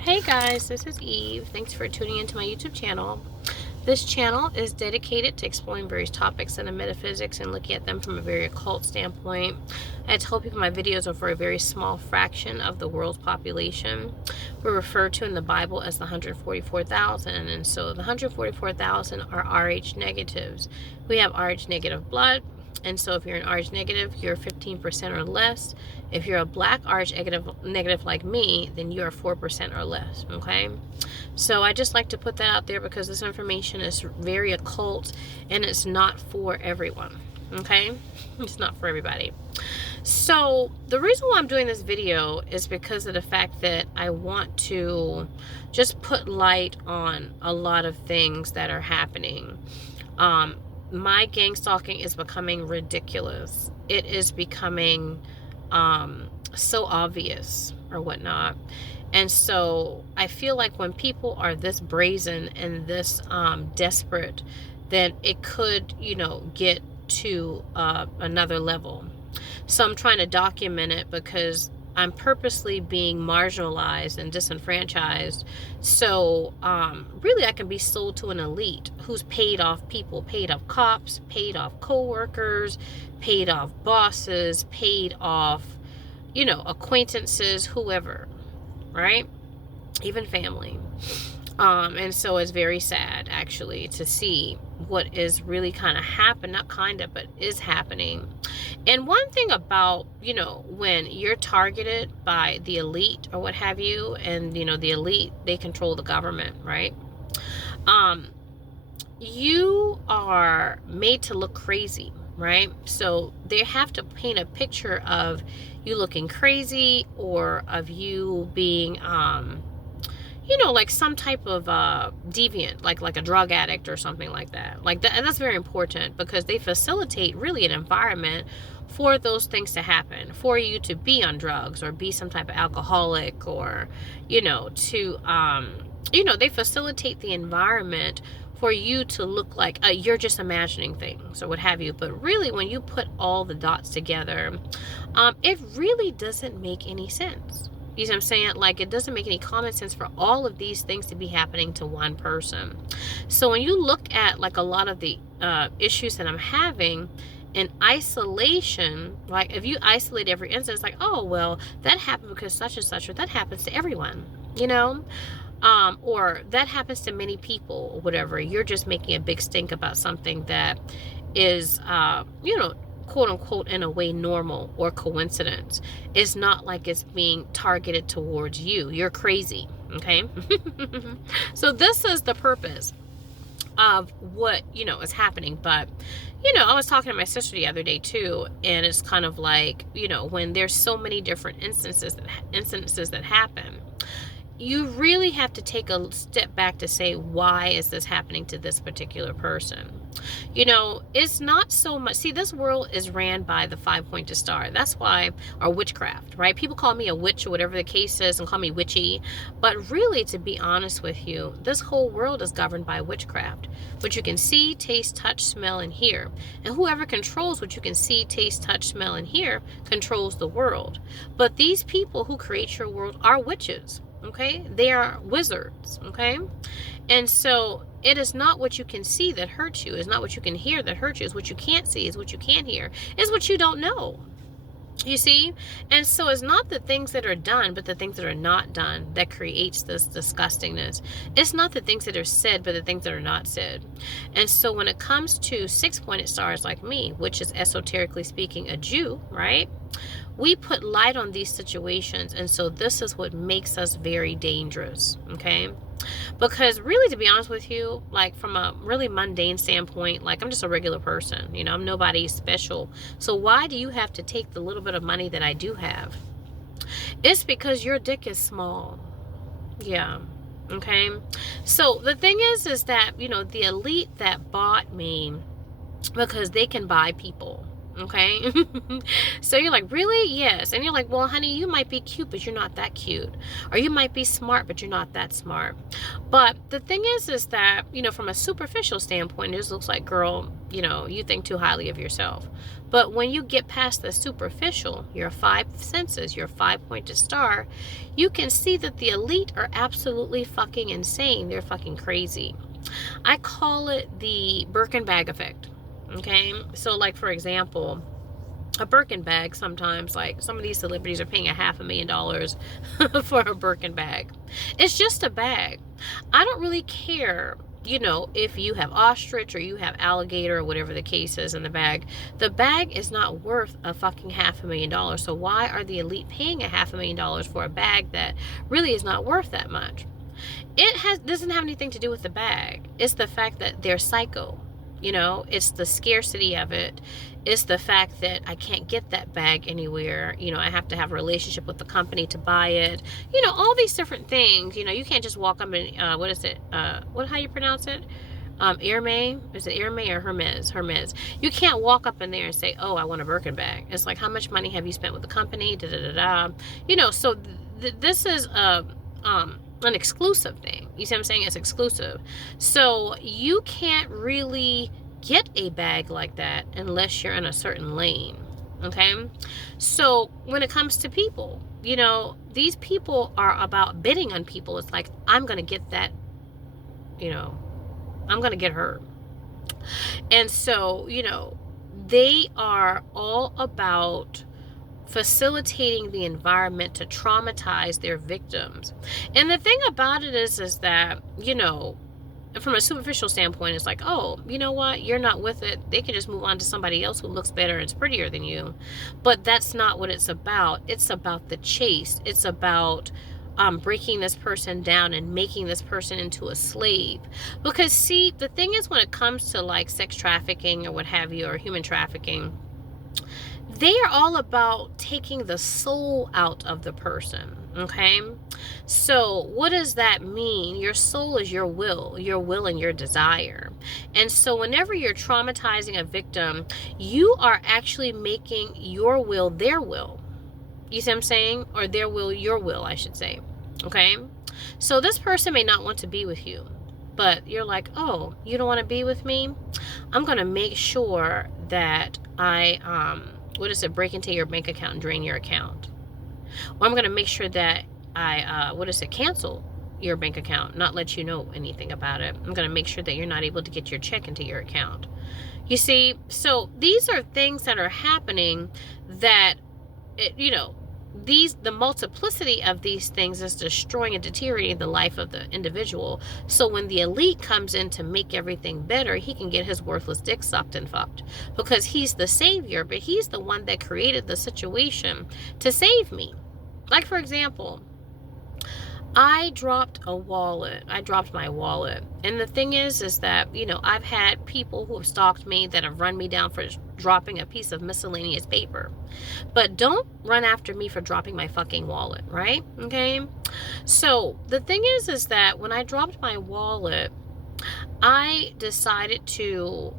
Hey guys, this is Eve. Thanks for tuning into my YouTube channel. This channel is dedicated to exploring various topics in the metaphysics and looking at them from a very occult standpoint. I tell people my videos are for a very small fraction of the world's population. We're referred to in the Bible as the 144,000, and so the 144,000 are Rh negatives. We have Rh negative blood. And so if you're an Rh negative, you're 15% or less. If you're a black Rh negative like me, then you're 4% or less, okay? So I just like to put that out there because this information is very occult and it's not for everyone, okay? It's not for everybody. So the reason why I'm doing this video is because of the fact that I want to just put light on a lot of things that are happening. My gang stalking is becoming ridiculous. It is becoming so obvious or whatnot. And so I feel like when people are this brazen and this desperate, then it could, get to another level. So I'm trying to document it because I'm purposely being marginalized and disenfranchised. So really I can be sold to an elite who's paid off people, paid off cops, paid off co-workers, paid off bosses, paid off, acquaintances, whoever, right? Even family. And so it's very sad actually to see what is really kind of happening, not kind of, but is happening. And one thing about, when you're targeted by the elite or what have you, and, the elite, they control the government, right? You are made to look crazy, right? So they have to paint a picture of you looking crazy or of you being, like some type of deviant, like a drug addict or something like that. Like that, and that's very important because they facilitate really an environment for those things to happen, for you to be on drugs or be some type of alcoholic or, they facilitate the environment for you to look like you're just imagining things or what have you. But really, when you put all the dots together, it really doesn't make any sense. You know what I'm saying? Like, it doesn't make any common sense for all of these things to be happening to one person. So when you look at like a lot of the issues that I'm having in isolation, like if you isolate every instance, it's like, oh, well, that happened because such and such, or that happens to everyone, or that happens to many people or whatever. You're just making a big stink about something that is, quote unquote, in a way normal or coincidence. It's not like it's being targeted towards you. You're crazy, okay? So this is the purpose of what, is happening. But, I was talking to my sister the other day too, and it's kind of like, when there's so many different instances that happen, you really have to take a step back to say, why is this happening to this particular person? It's not so much. See, this world is ran by the 5-pointed star. That's why, or witchcraft, right? People call me a witch or whatever the case is and call me witchy. But really, to be honest with you, this whole world is governed by witchcraft. What you can see, taste, touch, smell, and hear. And whoever controls what you can see, taste, touch, smell, and hear controls the world. But these people who create your world are witches. Okay, they are wizards. Okay, and so it is not what you can see that hurts you. It's not what you can hear that hurts you. It's what you can't see. It's what you can't hear. It's what you don't know. You see? And so it's not the things that are done, but the things that are not done that creates this disgustingness. It's not the things that are said, but the things that are not said. And so when it comes to 6-pointed stars like me, which is esoterically speaking a Jew, right? We put light on these situations. And so this is what makes us very dangerous. Okay? Because really, to be honest with you, like from a really mundane standpoint, like I'm just a regular person, I'm nobody special. So why do you have to take the little bit of money that I do have? It's because your dick is small. Yeah. Okay. So the thing is that, the elite that bought me because they can buy people. Okay. So you're like, really? Yes. And you're like, well, honey, you might be cute, but you're not that cute. Or you might be smart, but you're not that smart. But the thing is that, from a superficial standpoint, it just looks like, girl, You think too highly of yourself. But when you get past the superficial, your five senses, your 5-pointed star, you can see that the elite are absolutely fucking insane. They're fucking crazy. I call it the Birkin bag effect. Okay? So, like, for example, a Birkin bag, sometimes, like, some of these celebrities are paying $500,000 for a Birkin bag. It's just a bag. I don't really care, if you have ostrich or you have alligator or whatever the case is in the bag. The bag is not worth a fucking $500,000. So why are the elite paying $500,000 for a bag that really is not worth that much? It doesn't have anything to do with the bag. It's the fact that they're psycho. It's the scarcity of it. It's the fact that I can't get that bag anywhere. I have to have a relationship with the company to buy it. All these different things. You can't just walk up and, what is it? How you pronounce it? Hermes? Is it Hermes or Hermes? Hermes. You can't walk up in there and say, oh, I want a Birkin bag. It's like, how much money have you spent with the company? Da, da, da, da. So this is an exclusive thing. You see what I'm saying? It's exclusive. So you can't really get a bag like that unless you're in a certain lane. Okay? So when it comes to people, these people are about bidding on people. It's like, I'm going to get that, I'm going to get her. And so, they are all about facilitating the environment to traumatize their victims. And the thing about it is that, from a superficial standpoint, it's like, oh, you know what? You're not with it. They can just move on to somebody else who looks better and is prettier than you. But that's not what it's about. It's about the chase. It's about breaking this person down and making this person into a slave. Because, see, the thing is, when it comes to, like, sex trafficking or what have you, or human trafficking, they are all about taking the soul out of the person. Okay? So what does that mean? Your soul is your will and your desire. And so whenever you're traumatizing a victim, you are actually making your will their will. You see what I'm saying? Or their will your will, I should say. Okay? So this person may not want to be with you, but you're like, oh, you don't want to be with me? I'm going to make sure that I break into your bank account and drain your account. Or I'm going to make sure that I cancel your bank account, not let you know anything about it. I'm going to make sure that you're not able to get your check into your account. You see, so these are things that are happening that, the multiplicity of these things is destroying and deteriorating the life of the individual. So when the elite comes in to make everything better, he can get his worthless dick sucked and fucked, because he's the savior, but he's the one that created the situation to save me. Like, for example, I dropped my wallet. And the thing is that, I've had people who have stalked me that have run me down for dropping a piece of miscellaneous paper. But don't run after me for dropping my fucking wallet, right? Okay? So the thing is that when I dropped my wallet, I decided to,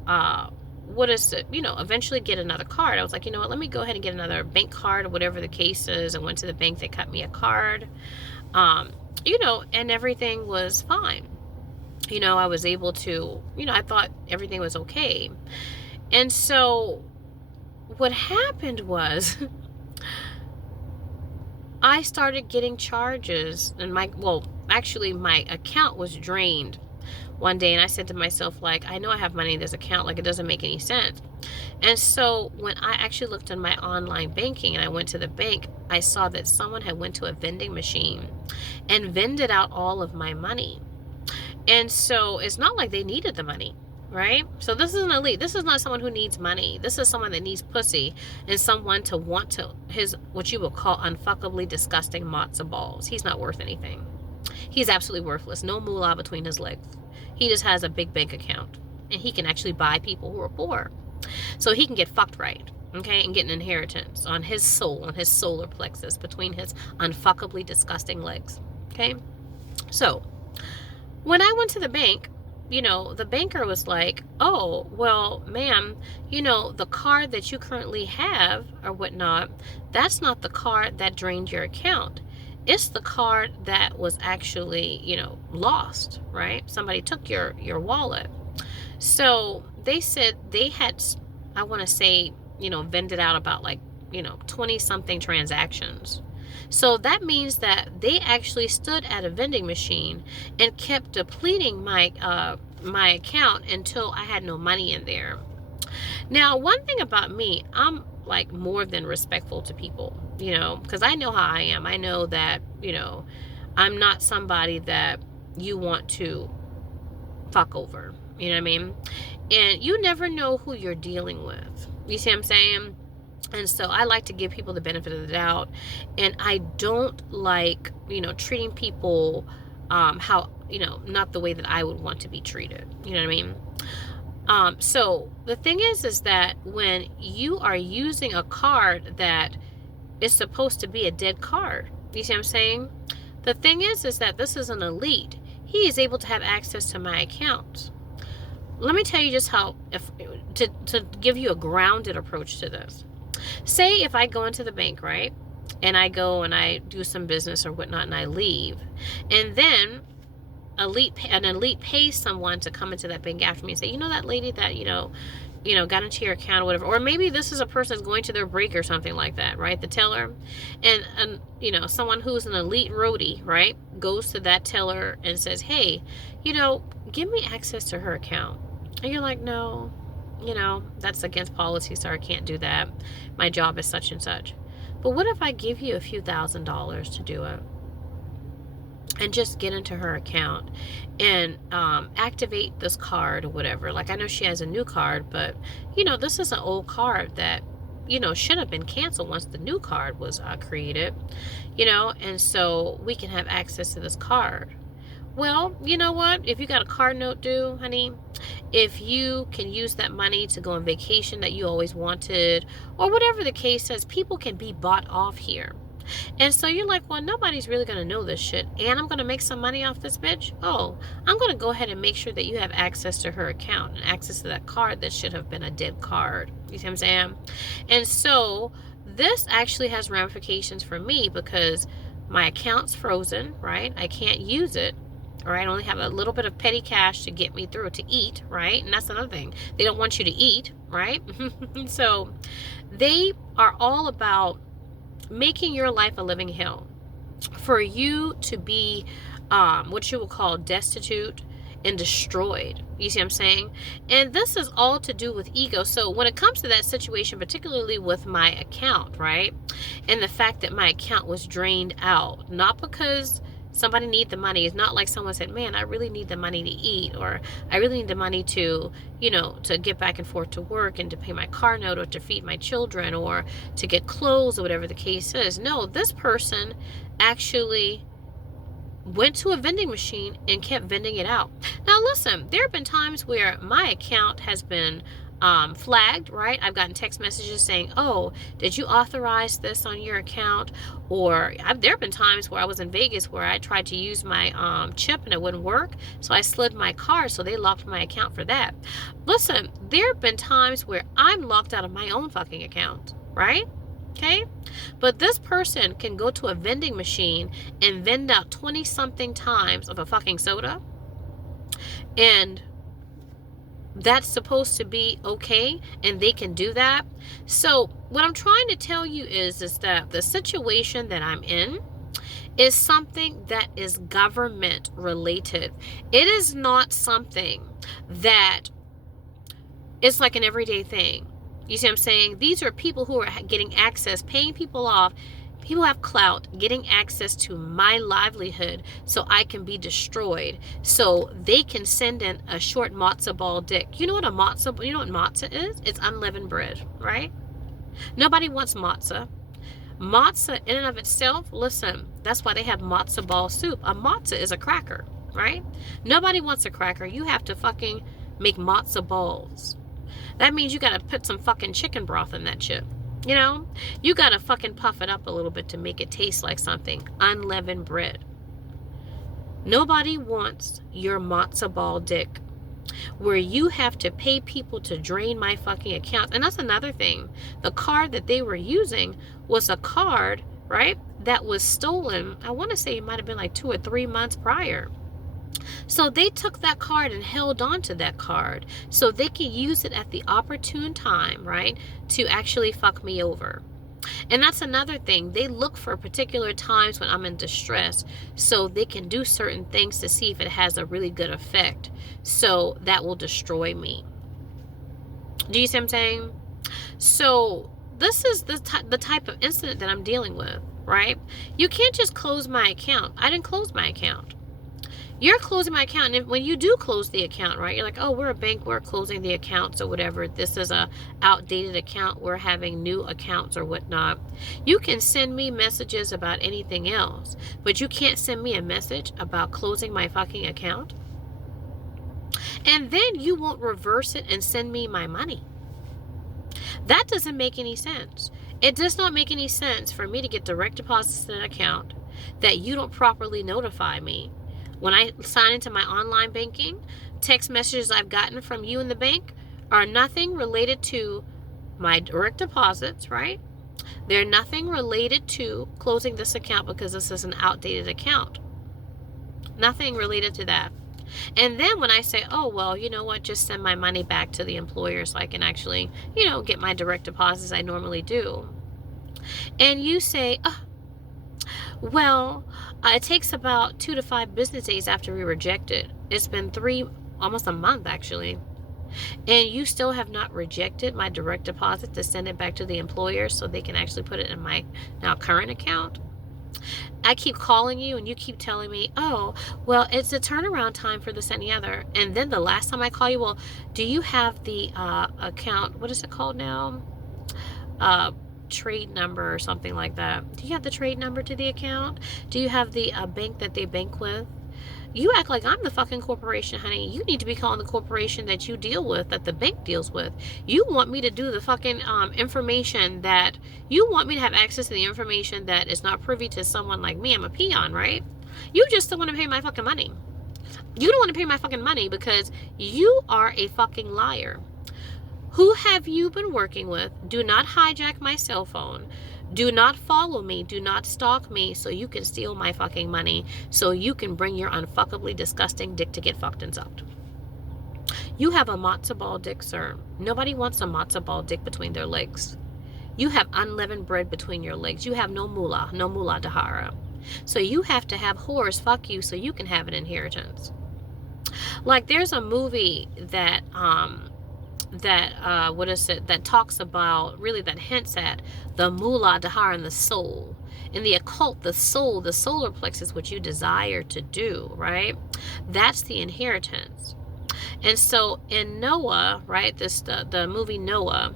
eventually get another card. I was like, let me go ahead and get another bank card or whatever the case is. I went to the bank, they cut me a card. And everything was fine. I was able to, I thought everything was okay. And so what happened was I started getting charges, and my account was drained one day. And I said to myself, like, I know I have money in this account, like, it doesn't make any sense. And so when I actually looked in my online banking and I went to the bank, I saw that someone had went to a vending machine and vended out all of my money. And so it's not like they needed the money, right? So this is an elite. This is not someone who needs money. This is someone that needs pussy and someone to want to his, what you would call, unfuckably disgusting matzah balls. He's not worth anything. He's absolutely worthless. No moolah between his legs. He just has a big bank account, and he can actually buy people who are poor. So he can get fucked right, okay, and get an inheritance on his soul, on his solar plexus between his unfuckably disgusting legs, okay? So when I went to the bank, the banker was like, oh, well, ma'am, the card that you currently have or whatnot, that's not the card that drained your account. It's the card that was actually, lost, right? Somebody took your wallet. So they said they had, I want to say, vended out about like, 20 something transactions. So that means that they actually stood at a vending machine and kept depleting my account until I had no money in there. Now, one thing about me, I'm like more than respectful to people, because I know how I am. I know that, I'm not somebody that you want to fuck over. You know what I mean? And you never know who you're dealing with. You see what I'm saying? And so I like to give people the benefit of the doubt. And I don't like, treating people how, not the way that I would want to be treated. You know what I mean? So the thing is that when you are using a card that is supposed to be a dead card, you see what I'm saying? The thing is that this is an elite. He is able to have access to my accounts. Let me tell you just how, to give you a grounded approach to this. Say if I go into the bank, right? And I go and I do some business or whatnot and I leave. And then an elite pays someone to come into that bank after me and say, that lady that, got into your account or whatever. Or maybe this is a person that's going to their break or something like that, right? The teller. And someone who's an elite roadie, right, goes to that teller and says, hey, give me access to her account. And you're like, no, that's against policy, so I can't do that. My job is such and such. But what if I give you a few $1,000s to do it? And just get into her account and activate this card or whatever. Like, I know she has a new card, but, this is an old card that, should have been canceled once the new card was created, and so we can have access to this card. Well, you know what? If you got a card note due, honey, if you can use that money to go on vacation that you always wanted, or whatever the case is, people can be bought off here. And so you're like, well, nobody's really going to know this shit, and I'm going to make some money off this bitch. Oh, I'm going to go ahead and make sure that you have access to her account and access to that card that should have been a dead card. You see what I'm saying? And so this actually has ramifications for me because my account's frozen, right? I can't use it. Or I only have a little bit of petty cash to get me through to eat, right? And that's another thing. They don't want you to eat, right? So they are all about making your life a living hell. For you to be what you would call destitute and destroyed. You see what I'm saying? And this is all to do with ego. So when it comes to that situation, particularly with my account, right? And the fact that my account was drained out, not because somebody need the money. It's not like someone said, man, I really need the money to eat, or I really need the money to, to get back and forth to work and to pay my car note or to feed my children or to get clothes or whatever the case is. No, this person actually went to a vending machine and kept vending it out. Now, listen, there have been times where my account has been flagged, right? I've gotten text messages saying, oh, did you authorize this on your account? Or there have been times where I was in Vegas where I tried to use my chip and it wouldn't work. So I slid my card, so they locked my account for that. Listen, there have been times where I'm locked out of my own fucking account, right? Okay? But this person can go to a vending machine and vend out 20 something times of a fucking soda. And that's supposed to be okay, and they can do that. So what I'm trying to tell you is that the situation that I'm in is something that is government related. It is not something that is like an everyday thing. You see what I'm saying? These are people who are getting access, paying people off. People have clout, getting access to my livelihood so I can be destroyed. So they can send in a short matzo ball dick. You know what matzah is? It's unleavened bread, right? Nobody wants matzah. Matzah in and of itself, listen, that's why they have matzo ball soup. A matzah is a cracker, right? Nobody wants a cracker. You have to fucking make matzo balls. That means you got to put some fucking chicken broth in that shit. You got to fucking puff it up a little bit to make it taste like something. Unleavened bread. Nobody wants your matzo ball dick where you have to pay people to drain my fucking account. And that's another thing. The card that they were using was a card, right, that was stolen. I want to say it might have been like 2 or 3 months prior. So they took that card and held on to that card so they could use it at the opportune time, right, to actually fuck me over. And that's another thing. They look for particular times when I'm in distress so they can do certain things to see if it has a really good effect. So that will destroy me. Do you see what I'm saying? So this is the type of incident that I'm dealing with, right? You can't just close my account. I didn't close my account. You're closing my account. And when you do close the account, right, you're like, oh, we're a bank, we're closing the accounts or whatever. This is a outdated account. We're having new accounts or whatnot. You can send me messages about anything else, but you can't send me a message about closing my fucking account. And then you won't reverse it and send me my money. That doesn't make any sense. It does not make any sense for me to get direct deposits in an account that you don't properly notify me. When I sign into my online banking, text messages I've gotten from you in the bank are nothing related to my direct deposits, right? They're nothing related to closing this account because this is an outdated account. Nothing related to that. And then when I say, oh, well, you know what, just send my money back to the employer so I can actually, get my direct deposits I normally do. And you say, oh, well, it takes about 2 to 5 business days after we reject it. It's been almost a month actually. And you still have not rejected my direct deposit to send it back to the employer so they can actually put it in my now current account. I keep calling you and you keep telling me, oh, well, it's a turnaround time for this and the other. And then the last time I call you, well, do you have the account, what is it called now? Trade number or something like that. Do you have the trade number to the account? Do you have the bank that they bank with? You act like I'm the fucking corporation, honey. You need to be calling the corporation that you deal with, that the bank deals with. You want me to do the fucking information that, you want me to have access to the information that is not privy to someone like me. I'm a peon, right? You just still want to pay my fucking money. You don't want to pay my fucking money because you are a fucking liar. Who have you been working with? Do not hijack my cell phone. Do not follow me. Do not stalk me so you can steal my fucking money so you can bring your unfuckably disgusting dick to get fucked and sucked. You have a matzo ball dick, sir. Nobody wants a matzo ball dick between their legs. You have unleavened bread between your legs. You have no mullah dahara. So you have to have whores fuck you so you can have an inheritance. Like there's a movie that talks about, really that hints at the mullah dahar and the soul. In the occult, the soul, the solar plexus, what you desire to do, right? That's the inheritance. And so in Noah, right, the movie Noah,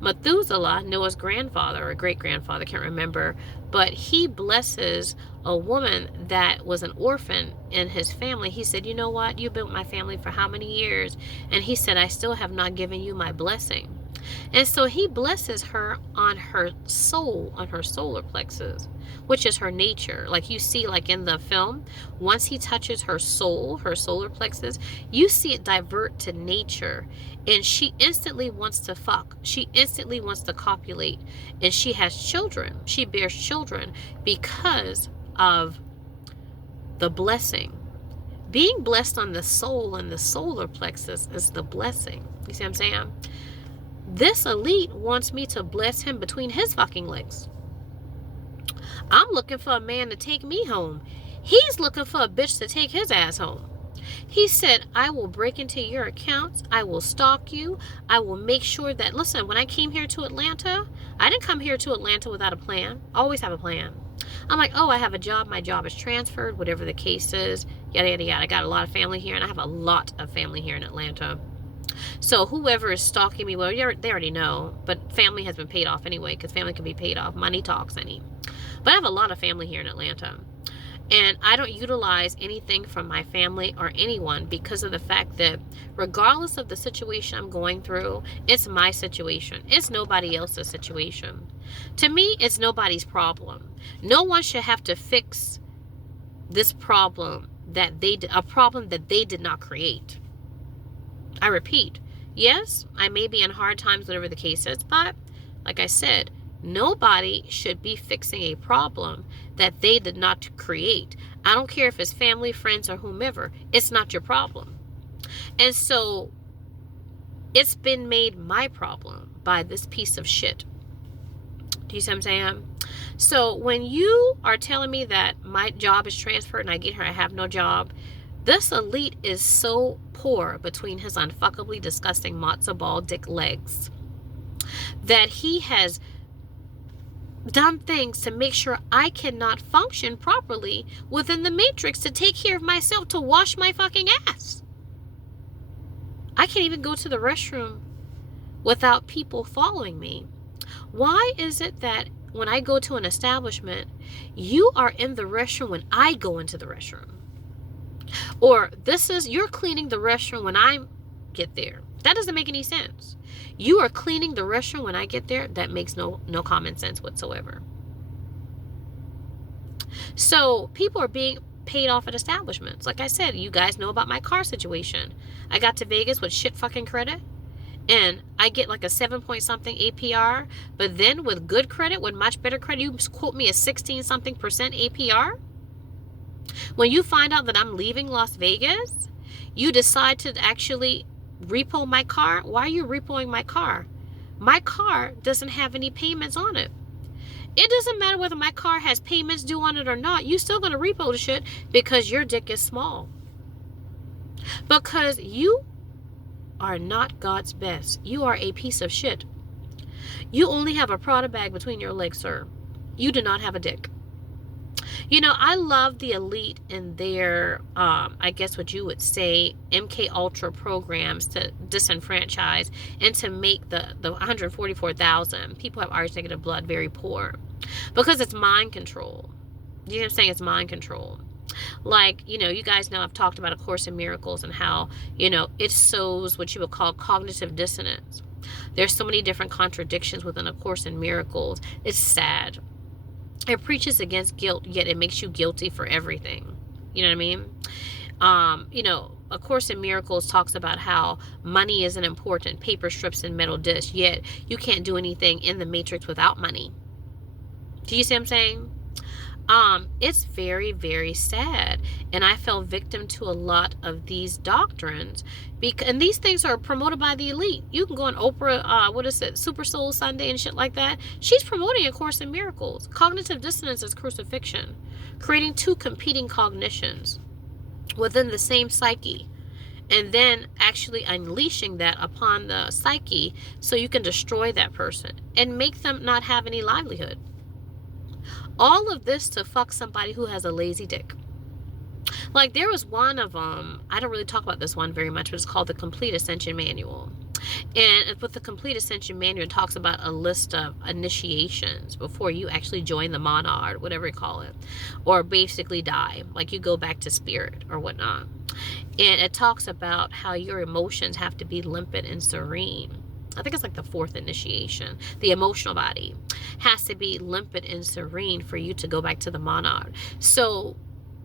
Methuselah, Noah's grandfather or great-grandfather, can't remember, but he blesses a woman that was an orphan in his family. He said, you know what, you've been with my family for how many years? And he said, I still have not given you my blessing. And so he blesses her on her soul, on her solar plexus, which is her nature. Like you see, like in the film, once he touches her soul, her solar plexus, you see it divert to nature. And she instantly wants to fuck. She instantly wants to copulate. And she has children. She bears children because of the blessing. Being blessed on the soul and the solar plexus is the blessing. You see what I'm saying? This elite wants me to bless him between his fucking legs. I'm looking for a man to take me home. He's looking for a bitch to take his ass home. He said, I will break into your accounts. I will stalk you. I will make sure that, listen, when I came here to Atlanta, I didn't come here to Atlanta without a plan. I always have a plan. I'm like, oh, I have a job. My job is transferred, whatever the case is, yada, yada, yada. I got a lot of family here, and I have a lot of family here in Atlanta. So whoever is stalking me, well, they already know, but family has been paid off anyway, because family can be paid off. Money talks, honey. But I have a lot of family here in Atlanta. And I don't utilize anything from my family or anyone because of the fact that regardless of the situation I'm going through, it's my situation. It's nobody else's situation. To me, it's nobody's problem. No one should have to fix this problem a problem that they did not create. I repeat, yes, I may be in hard times, whatever the case is, but like I said, nobody should be fixing a problem that they did not create. I don't care if it's family, friends, or whomever. It's not your problem. And so it's been made my problem by this piece of shit. Do you see what I'm saying? So when you are telling me that my job is transferred and I get here, I have no job, this elite is so poor between his unfuckably disgusting matzo ball dick legs that he has done things to make sure I cannot function properly within the matrix to take care of myself, to wash my fucking ass. I can't even go to the restroom without people following me. Why is it that when I go to an establishment, you are in the restroom when I go into the restroom? Or you're cleaning the restroom when I get there. That doesn't make any sense. You are cleaning the restroom when I get there. That makes no common sense whatsoever. So people are being paid off at establishments. Like I said, you guys know about my car situation. I got to Vegas with shit fucking credit, and I get like a 7-point-something APR, but then with good credit, with much better credit, you quote me a 16-something% APR. When you find out that I'm leaving Las Vegas, you decide to actually repo my car. Why are you repoing my car? My car doesn't have any payments on it. It doesn't matter whether my car has payments due on it or not. You still gonna repo the shit because your dick is small. Because you are not God's best. You are a piece of shit. You only have a Prada bag between your legs, sir. You do not have a dick. You know, I love the elite in their, I guess what you would say, MK Ultra programs to disenfranchise and to make the 144,000 people have RH negative blood very poor. Because it's mind control. You know what I'm saying? It's mind control. Like, you know, you guys know I've talked about A Course in Miracles and how, you know, it sows what you would call cognitive dissonance. There's so many different contradictions within A Course in Miracles. It's sad. It preaches against guilt, yet it makes you guilty for everything. You know what I mean? You know, A Course in Miracles talks about how money isn't important, paper strips and metal discs, yet you can't do anything in the matrix without money. Do you see what I'm saying? It's very, very sad. And I fell victim to a lot of these doctrines. And these things are promoted by the elite. You can go on Oprah, Super Soul Sunday and shit like that. She's promoting A Course in Miracles. Cognitive dissonance is crucifixion. Creating two competing cognitions within the same psyche. And then actually unleashing that upon the psyche so you can destroy that person and make them not have any livelihood. All of this to fuck somebody who has a lazy dick. Like, there was one of them, I don't really talk about this one very much, but it's called the Complete Ascension Manual. And with the Complete Ascension Manual, it talks about a list of initiations before you actually join the monad, whatever you call it, or basically die, like you go back to spirit or whatnot. And it talks about how your emotions have to be limpid and serene. I think it's like the 4th initiation. The emotional body has to be limpid and serene for you to go back to the monad. So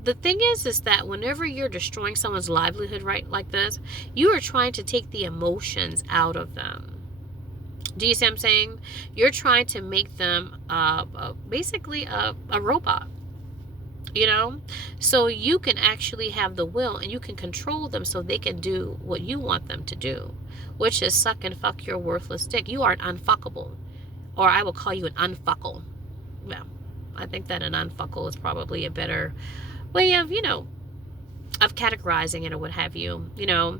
the thing is that whenever you're destroying someone's livelihood, right, like this, you are trying to take the emotions out of them. Do you see what I'm saying? You're trying to make them basically a robot. You know, so you can actually have the will and you can control them so they can do what you want them to do, which is suck and fuck your worthless dick. You are an unfuckable, or I will call you an unfuckle. Yeah, I think that an unfuckle is probably a better way of, you know, of categorizing it or what have you, you know.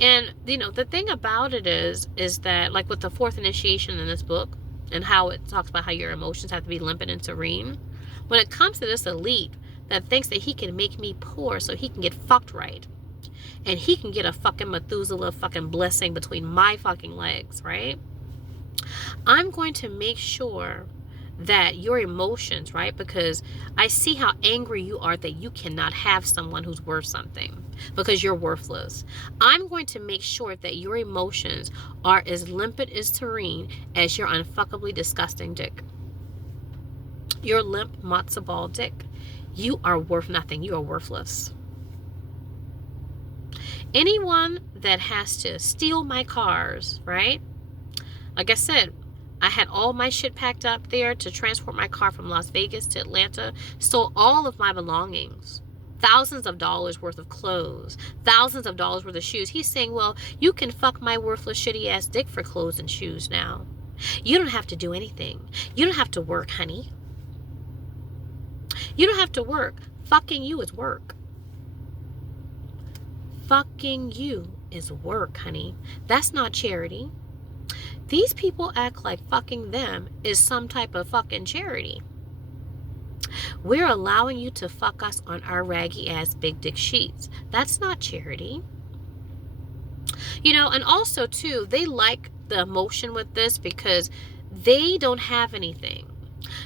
And, you know, the thing about it is that, like with the 4th initiation in this book and how it talks about how your emotions have to be limpid and serene, when it comes to this elite that thinks that he can make me poor so he can get fucked right, and he can get a fucking Methuselah fucking blessing between my fucking legs, right? I'm going to make sure that your emotions, right? Because I see how angry you are that you cannot have someone who's worth something because you're worthless. I'm going to make sure that your emotions are as limpid as serene as your unfuckably disgusting dick. Your limp matzo ball dick. You are worth nothing. You are worthless. Anyone that has to steal my cars, right? Like I said, I had all my shit packed up there to transport my car from Las Vegas to Atlanta. Stole all of my belongings. thousands of dollars worth of clothes, thousands of dollars worth of shoes. He's saying, well, you can fuck my worthless, shitty ass dick for clothes and shoes now. You don't have to do anything. You don't have to work, honey. You don't have to work. Fucking you is work. Fucking you is work, honey. That's not charity. These people act like fucking them is some type of fucking charity. We're allowing you to fuck us on our raggy ass big dick sheets. That's not charity. You know, and also too, they like the emotion with this because they don't have anything.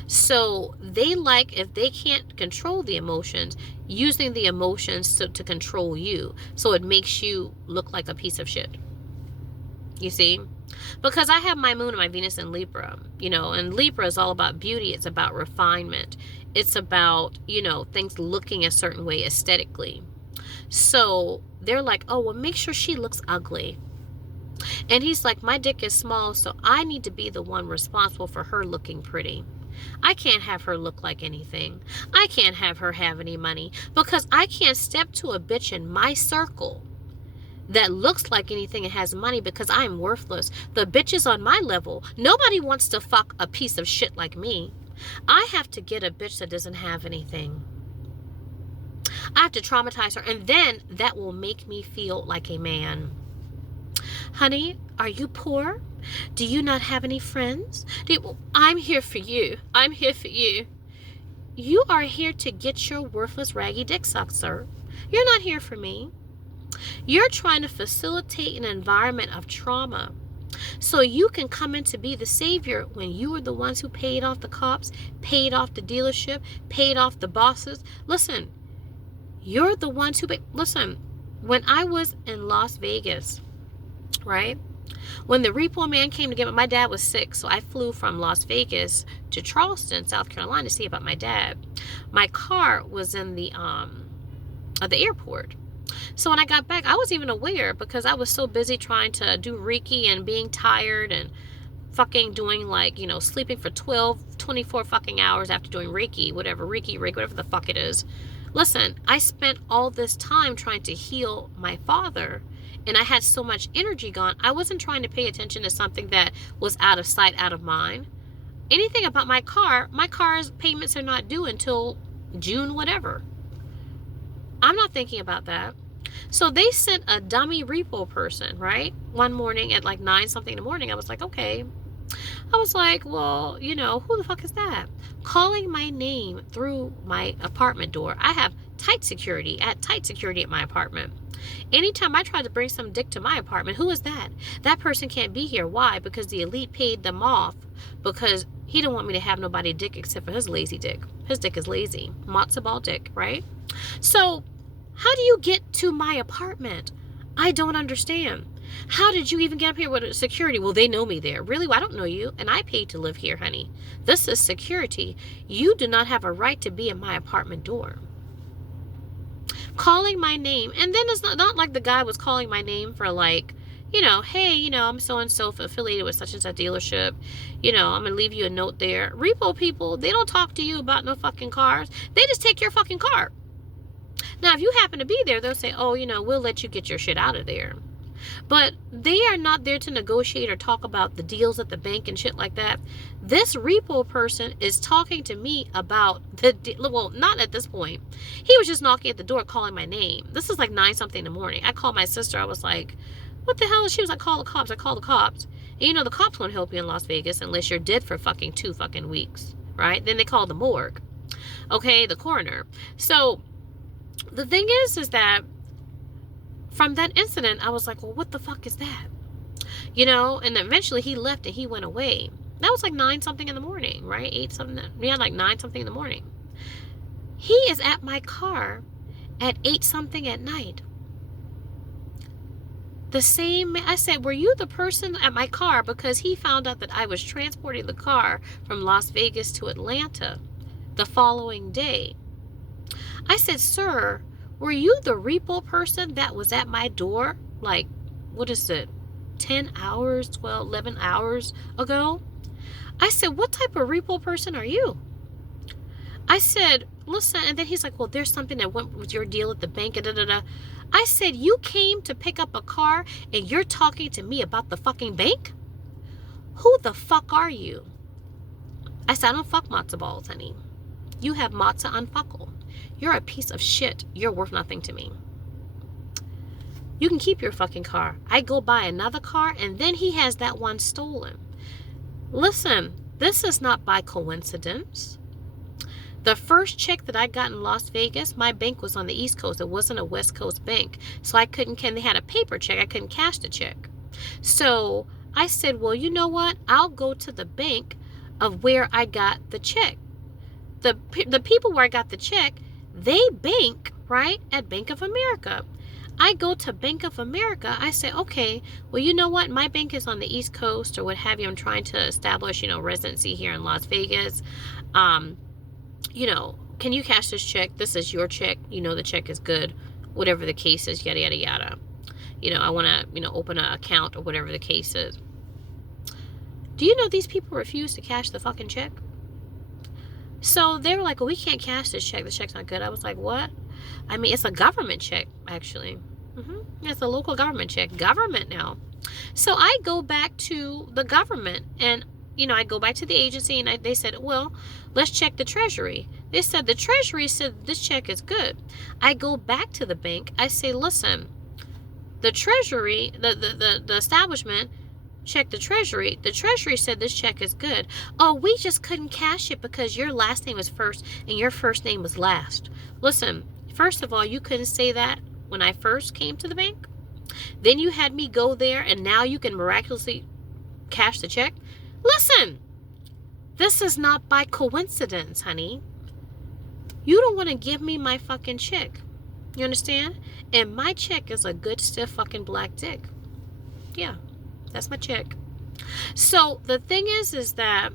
So they like, if they can't control the emotions, using the emotions to control you. So it makes you look like a piece of shit. You see? Because I have my moon and my Venus in Libra, you know, and Libra is all about beauty. It's about refinement. It's about, you know, things looking a certain way aesthetically. So they're like, oh, well, make sure she looks ugly. And he's like, my dick is small, so I need to be the one responsible for her looking pretty. I can't have her look like anything. I can't have her have any money because I can't step to a bitch in my circle that looks like anything and has money because I'm worthless. The bitches on my level, nobody wants to fuck a piece of shit like me. I have to get a bitch that doesn't have anything. I have to traumatize her, and then that will make me feel like a man. Honey, are you poor? Do you not have any friends? I'm here for you. I'm here for you. You are here to get your worthless raggy dick sucked, sir. You're not here for me. You're trying to facilitate an environment of trauma so you can come in to be the savior when you were the ones who paid off the cops, paid off the dealership, paid off the bosses. Listen, you're the ones who listen, when I was in Las Vegas, right? When the repo man came to get me, my dad was sick, so I flew from Las Vegas to Charleston, South Carolina to see about my dad. My car was in the airport. So when I got back, I wasn't even aware because I was so busy trying to do Reiki and being tired and fucking doing, like, you know, sleeping for 24 fucking hours after doing Reiki, whatever the fuck it is. Listen, I spent all this time trying to heal my father, and I had so much energy gone. I wasn't trying to pay attention to something that was out of sight, out of mind. Anything about my car's payments are not due until June, whatever. I'm not thinking about that. So they sent a dummy repo person, right? One morning at like 9 something in the morning. I was like, okay. I was like, well, you know, who the fuck is that? Calling my name through my apartment door. I have tight security at my apartment. Anytime I try to bring some dick to my apartment, who is that? That person can't be here. Why? Because the elite paid them off because he didn't want me to have nobody dick except for his lazy dick. His dick is lazy. Matzah ball dick, right? So how do you get to my apartment? I don't understand. How did you even get up here with security? Well, they know me there. Really? Well, I don't know you, and I paid to live here, honey. This is security. You do not have a right to be in my apartment door. Calling my name, and then it's not like the guy was calling my name for, like, you know, hey, you know, I'm so-and-so affiliated with such and such dealership. You know, I'm going to leave you a note there. Repo people, they don't talk to you about no fucking cars. They just take your fucking car. Now, if you happen to be there, they'll say, oh, you know, we'll let you get your shit out of there. But they are not there to negotiate or talk about the deals at the bank and shit like that. This repo person is talking to me about well, not at this point. He was just knocking at the door calling my name. This is like 9 something in the morning. I called my sister. I was like, what the hell? She was like, call the cops. I called the cops. And you know, the cops won't help you in Las Vegas unless you're dead for fucking 2 fucking weeks, right? Then they call the morgue. Okay, the coroner. So the thing is that from that incident, I was like, well, what the fuck is that? You know, and eventually he left and he went away. That was like 9 something in the morning, right? 8 something. Yeah, like 9 something in the morning. He is at my car at 8 something at night. The same, I said, were you the person at my car? Because he found out that I was transporting the car from Las Vegas to Atlanta the following day. I said, sir, were you the repo person that was at my door, like, what is it, 10 hours, 12, 11 hours ago? I said, what type of repo person are you? I said, listen. And then he's like, well, there's something that went with your deal at the bank. And da, da, da. I said, you came to pick up a car and you're talking to me about the fucking bank? Who the fuck are you? I said, I don't fuck matzo balls, honey. You have matzah unfuckle. You're a piece of shit. You're worth nothing to me. You can keep your fucking car. I go buy another car and then he has that one stolen. Listen, this is not by coincidence. The first check that I got in Las Vegas, my bank was on the East Coast. It wasn't a West Coast bank. So I couldn't, they had a paper check. I couldn't cash the check. So I said, well, you know what? I'll go to the bank of where I got the check. The people where I got the check, they bank, right, at Bank of America. I go to Bank of America. I say, okay, well, you know what? My bank is on the East Coast or what have you. I'm trying to establish, residency here in Las Vegas. Can you cash this check? This is your check. The check is good. Whatever the case is, yada, yada, yada. I want to, open an account or whatever the case is. Do you know these people refuse to cash the fucking check? So they were like, well, we can't cash this check. The check's not good. I was like, what? I mean, it's a government check, actually. It's a local government check. Government now. So I go back to the government and, I go back to the agency and they said, well, let's check the treasury. They said the treasury said this check is good. I go back to the bank. I say, listen, the treasury, the establishment checked the treasury. The treasury said this check is good. Oh, we just couldn't cash it because your last name was first and your first name was last. Listen, first of all, you couldn't say that when I first came to the bank. Then you had me go there and now you can miraculously cash the check. Listen, this is not by coincidence, honey. You don't want to give me my fucking check. You understand? And my check is a good stiff fucking black dick. Yeah, that's my check. So the thing is that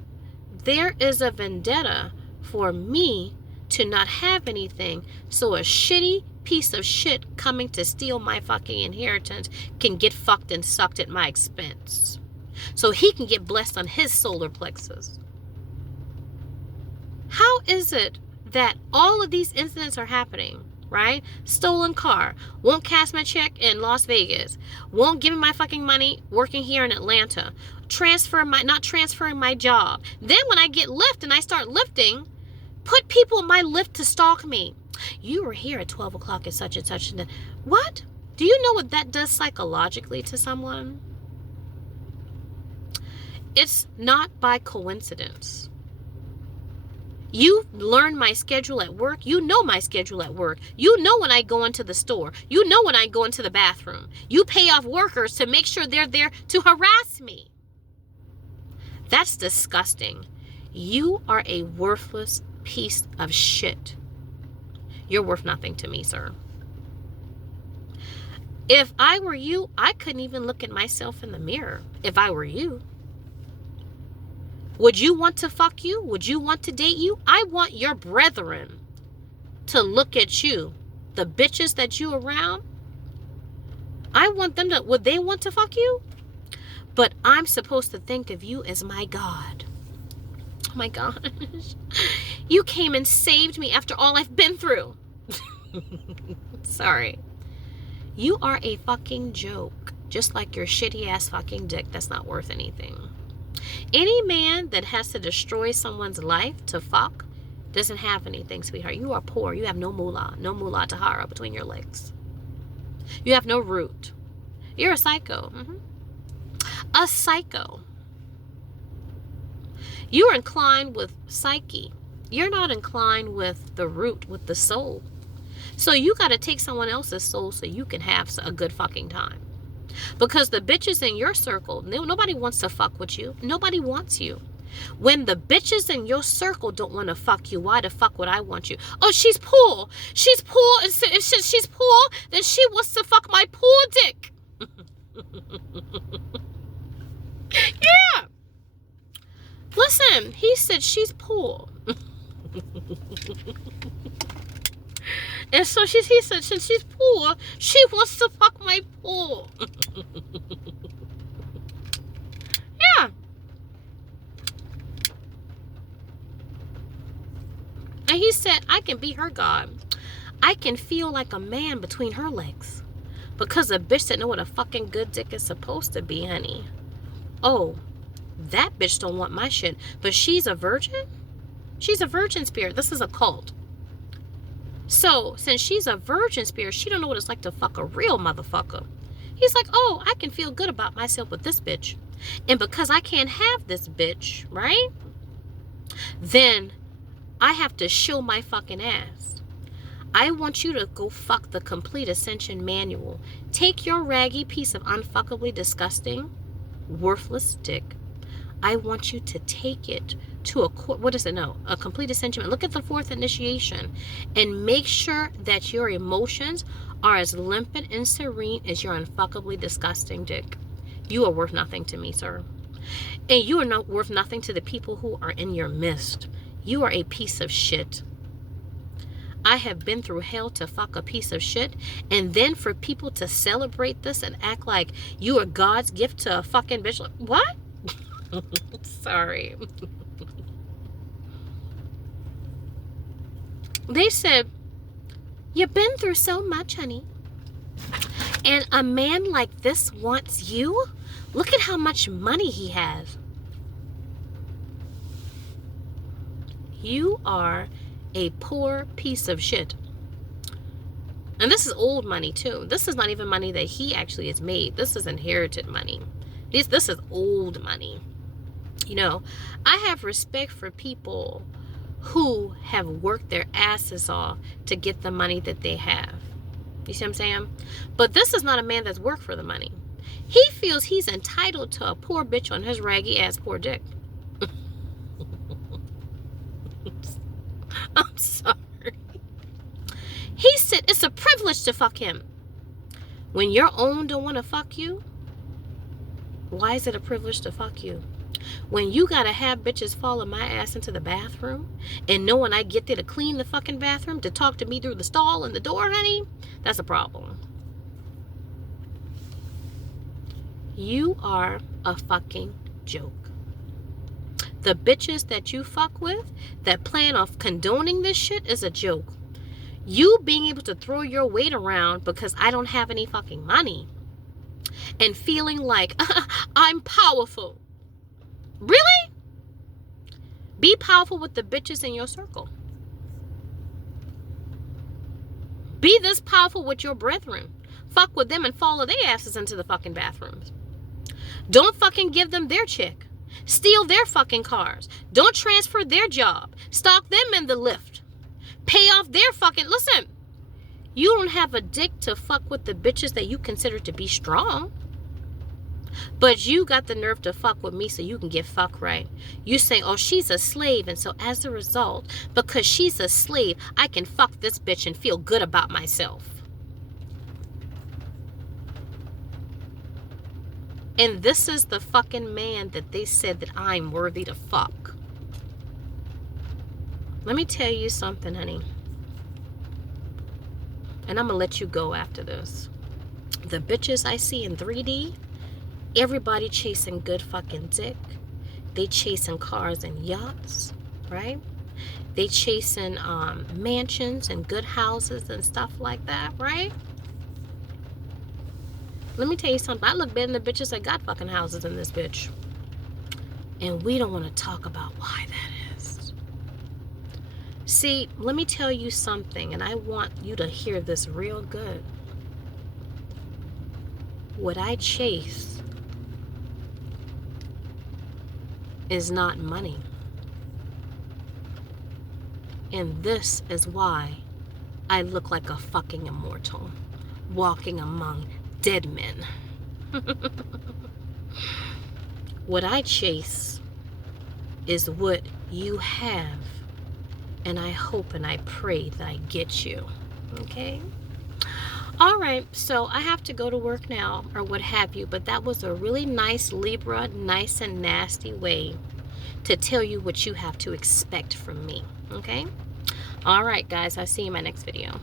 there is a vendetta for me to not have anything. So a shitty piece of shit coming to steal my fucking inheritance can get fucked and sucked at my expense. So he can get blessed on his solar plexus. How is it that all of these incidents are happening, right? Stolen car, won't cash my check in Las Vegas, won't give me my fucking money working here in Atlanta, not transferring my job. Then when I get Lyft and I start lifting, put people in my Lyft to stalk me. You were here at 12 o'clock at such and such. And what? Do you know what that does psychologically to someone? It's not by coincidence. You learn my schedule at work. You know my schedule at work. You know when I go into the store. You know when I go into the bathroom. You pay off workers to make sure they're there to harass me. That's disgusting. You are a worthless piece of shit. You're worth nothing to me, sir. If I were you, I couldn't even look at myself in the mirror. If I were you. Would you want to fuck you? Would you want to date you? I want your brethren to look at you. The bitches that you around. I want them to, would they want to fuck you? But I'm supposed to think of you as my God. Oh my gosh. You came and saved me after all I've been through. Sorry. You are a fucking joke. Just like your shitty ass fucking dick that's not worth anything. Any man that has to destroy someone's life to fuck doesn't have anything, sweetheart. You are poor. You have no moolah tahara between your legs. You have no root. You're a psycho. A psycho. You're inclined with psyche. You're not inclined with the root, with the soul. So you got to take someone else's soul so you can have a good fucking time. Because the bitches in your circle, nobody wants to fuck with you. Nobody wants you. When the bitches in your circle don't want to fuck you, why the fuck would I want you? Oh, she's poor. She's poor. If she's poor, then she wants to fuck my poor dick. Yeah. Listen, he said she's poor. And so he said, since she's poor, she wants to fuck my poor. Yeah. And And he said, I can be her God. I can feel like a man between her legs. Because a bitch that know what a fucking good dick is supposed to be, honey. Oh, that bitch don't want my shit. But she's a virgin? She's a virgin spirit. This is a cult. So, since she's a virgin spirit, she don't know what it's like to fuck a real motherfucker. He's like, oh, I can feel good about myself with this bitch. And because I can't have this bitch, right? Then I have to show my fucking ass. I want you to go fuck the complete ascension manual. Take your raggy piece of unfuckably disgusting, worthless dick. I want you to take it to a complete ascension. Look at the fourth initiation and make sure that your emotions are as limpid and serene as your unfuckably disgusting dick. You are worth nothing to me, sir. And you are not worth nothing to the people who are in your midst. You are a piece of shit. I have been through hell to fuck a piece of shit, and then for people to celebrate this and act like you are God's gift to a fucking bitch. What? Sorry. They said, you've been through so much, honey. And a man like this wants you? Look at how much money he has. You are a poor piece of shit. And this is old money too. This is not even money that he actually has made. This is inherited money. This is old money. You know, I have respect for people who have worked their asses off to get the money that they have. You see what I'm saying? But this is not a man that's worked for the money. He feels he's entitled to a poor bitch on his raggy ass poor dick. I'm sorry. He said it's a privilege to fuck him. When your own don't want to fuck you, why is it a privilege to fuck you? When you gotta have bitches follow my ass into the bathroom and know when I get there to clean the fucking bathroom, to talk to me through the stall and the door, honey, that's a problem. You are a fucking joke. The bitches that you fuck with that plan on condoning this shit is a joke. You being able to throw your weight around because I don't have any fucking money and feeling like I'm powerful. Really? Be powerful with the bitches in your circle. Be this powerful with your brethren. Fuck with them and follow their asses into the fucking bathrooms. Don't fucking give them their chick. Steal their fucking cars. Don't transfer their job. Stalk them in the lift. Pay off their fucking... Listen, you don't have a dick to fuck with the bitches that you consider to be strong. But you got the nerve to fuck with me so you can get fuck right. You say, oh, she's a slave, and so as a result, because she's a slave, I can fuck this bitch and feel good about myself. And this is the fucking man that they said that I'm worthy to fuck. Let me tell you something, honey. And I'm going to let you go after this. The bitches I see in 3D, everybody chasing good fucking dick. They chasing cars and yachts, right? They chasing mansions and good houses and stuff like that, right? Let me tell you something. I look better than the bitches that got fucking houses in this bitch. And we don't want to talk about why that is. See, let me tell you something, and I want you to hear this real good. What I chase is not money. And this is why I look like a fucking immortal, walking among dead men. What I chase is what you have, and I hope and I pray that I get you. Okay? All right, so I have to go to work now, or what have you, but that was a really nice Libra, nice and nasty way to tell you what you have to expect from me. Okay? All right, guys, I'll see you in my next video.